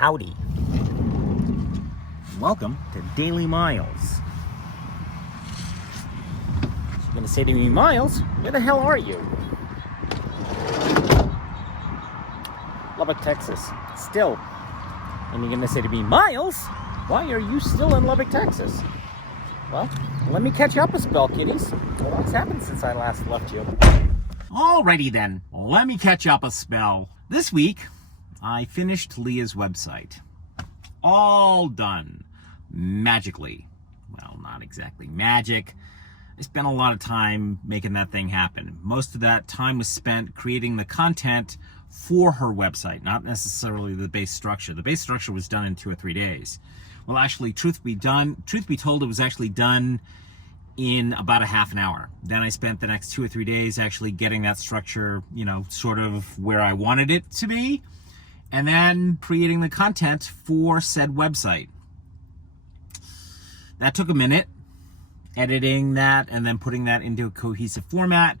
Howdy. Welcome to Daily Miles. You're going to say to me, Miles, where the hell are you? Lubbock, Texas. Still. And you're going to say to me, Miles, why are you still in Lubbock, Texas? Well, let me catch up a spell, kiddies. What's happened since I last left you? Alrighty then, let me catch up a spell. This week, I finished Leah's website. All done. Magically. Well, not exactly magic. I spent a lot of time making that thing happen. Most of that time was spent creating the content for her website, not necessarily the base structure. The base structure was done in 2 or 3 days. Well, actually, truth be told, it was actually done in about a half an hour. Then I spent the next 2 or 3 days actually getting that structure, sort of where I wanted it to be, and then creating the content for said website. That took a minute, editing that and then putting that into a cohesive format,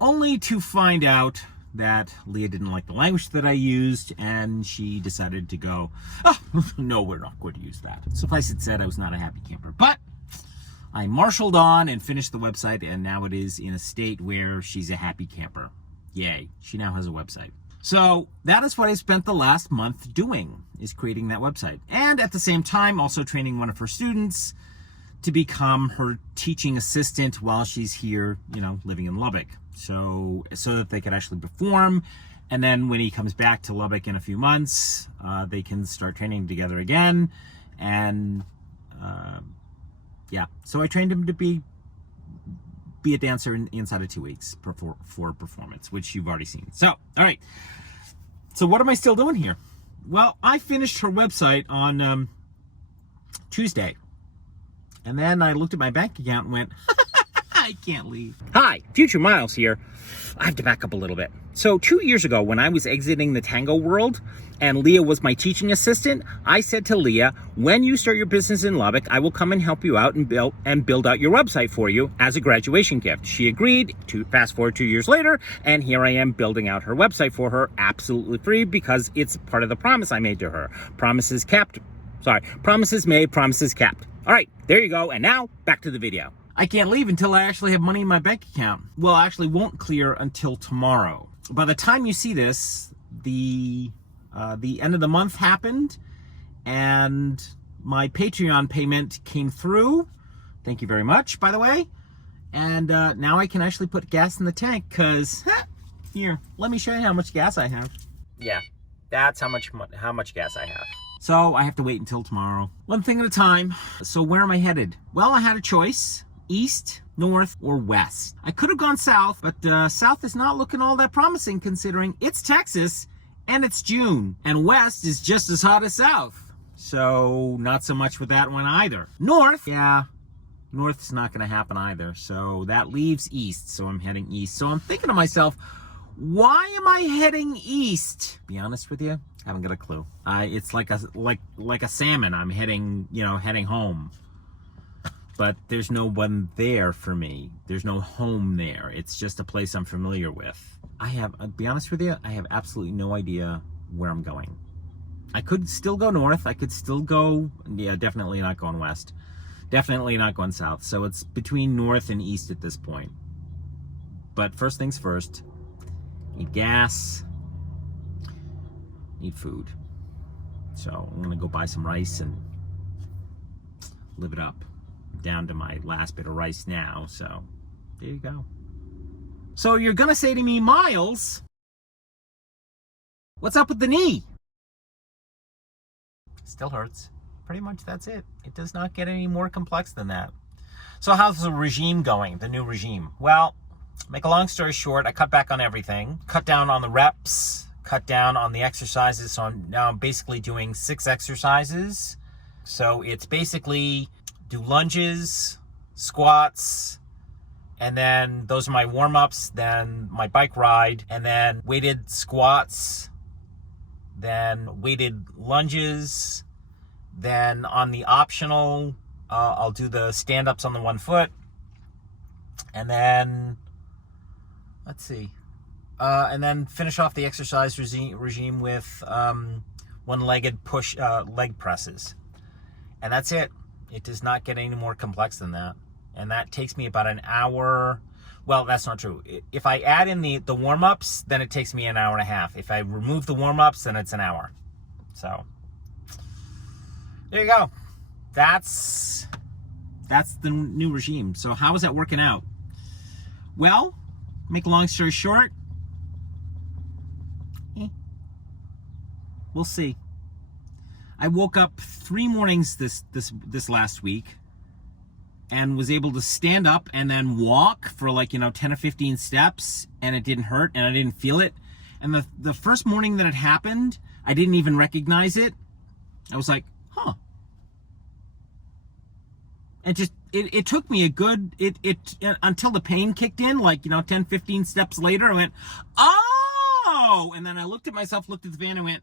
only to find out that Leah didn't like the language that I used, and she decided to go, oh, no, we're not going to use that. Suffice it said, I was not a happy camper, but I marshaled on and finished the website, and now it is in a state where she's a happy camper. Yay, she now has a website. So that is what I spent the last month doing, is creating that website. And at the same time, also training one of her students to become her teaching assistant while she's here, living in Lubbock. So that they could actually perform. And then when he comes back to Lubbock in a few months, they can start training together again. And yeah, so I trained him to be a dancer inside of 2 weeks for performance, which you've already seen. So, all right. So what am I still doing here? Well, I finished her website on Tuesday. And then I looked at my bank account and went, I can't leave. Hi, Future Miles here. I have to back up a little bit. So 2 years ago, when I was exiting the Tango world and Leah was my teaching assistant, I said to Leah, when you start your business in Lubbock, I will come and help you out and build out your website for you as a graduation gift. She agreed. To fast forward 2 years later, and here I am building out her website for her absolutely free because it's part of the promise I made to her. Promises kept. Sorry, promises made, promises kept. All right, there you go. And now back to the video. I can't leave until I actually have money in my bank account. Well, actually won't clear until tomorrow. By the time you see this, the end of the month happened, and my Patreon payment came through. Thank you very much, by the way. And now I can actually put gas in the tank, because, here, let me show you how much gas I have. Yeah, that's how much gas I have. So I have to wait until tomorrow. One thing at a time. So where am I headed? Well, I had a choice. East, north, or west. I could have gone south, but south is not looking all that promising considering it's Texas and it's June. And west is just as hot as south. So not so much with that one either. North, yeah, north's not going to happen either. So that leaves east, so I'm heading east. So I'm thinking to myself, why am I heading east? Be honest with you, I haven't got a clue. It's like a salmon. I'm heading home. But there's no one there for me. There's no home there. It's just a place I'm familiar with. I'll be honest with you, I have absolutely no idea where I'm going. I could still go north. I could still go, yeah, definitely not going west. Definitely not going south. So it's between north and east at this point. But first things first, need gas, need food. So I'm gonna go buy some rice and live it up. Down to my last bit of rice now, so there you go. So you're gonna say to me, Miles, what's up with the knee? Still hurts. Pretty much that's it. It does not get any more complex than that. So how's the regime going, the new regime? Well, make a long story short, I cut back on everything. Cut down on the reps, cut down on the exercises. So I'm basically doing 6 exercises. So it's basically do lunges, squats, and then those are my warm-ups, then my bike ride, and then weighted squats, then weighted lunges, then on the optional, I'll do the stand-ups on the 1 foot, and then, let's see, and then finish off the exercise regime with one-legged leg presses. And that's it. It does not get any more complex than that. And that takes me about an hour. Well, that's not true. If I add in the warm-ups, then it takes me an hour and a half. If I remove the warm-ups, then it's an hour. So there you go. That's the new regime. So how is that working out? Well, make a long story short, we'll see. I woke up 3 mornings this last week and was able to stand up and then walk for like, 10 or 15 steps, and it didn't hurt and I didn't feel it. And the first morning that it happened, I didn't even recognize it. I was like, huh. And just, it took me a good, until the pain kicked in, like, 10, 15 steps later, I went, oh! And then I looked at myself, looked at the van, and went,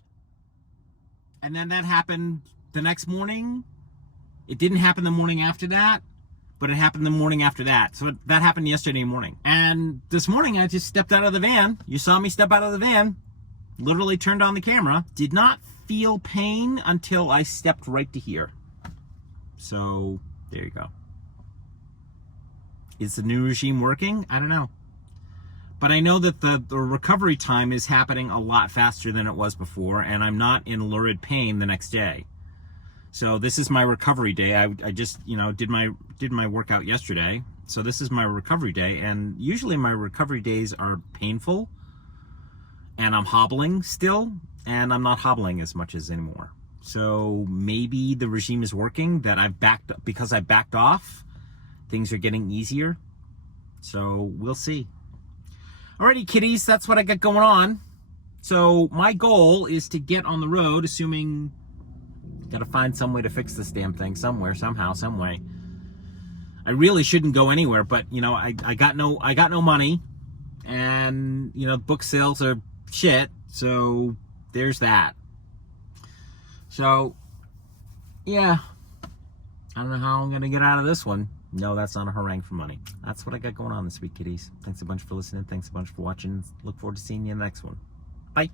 and then that happened the next morning. It didn't happen the morning after that, but it happened the morning after that. So that happened yesterday morning. And this morning, I just stepped out of the van. You saw me step out of the van, literally turned on the camera, did not feel pain until I stepped right to here. So there you go. Is the new regime working? I don't know. But I know that the recovery time is happening a lot faster than it was before, and I'm not in lurid pain the next day. So this is my recovery day. I just, did my workout yesterday. So this is my recovery day, and usually my recovery days are painful, and I'm hobbling still, and I'm not hobbling as much as anymore. So maybe the regime is working, that because I backed off, things are getting easier. So we'll see. Alrighty, kiddies, that's what I got going on. So my goal is to get on the road, assuming gotta find some way to fix this damn thing somewhere, somehow, some way. I really shouldn't go anywhere, but I got no money, and book sales are shit. So there's that. So yeah, I don't know how I'm gonna get out of this one. No, that's not a harangue for money. That's what I got going on this week, kiddies. Thanks a bunch for listening. Thanks a bunch for watching. Look forward to seeing you in the next one. Bye.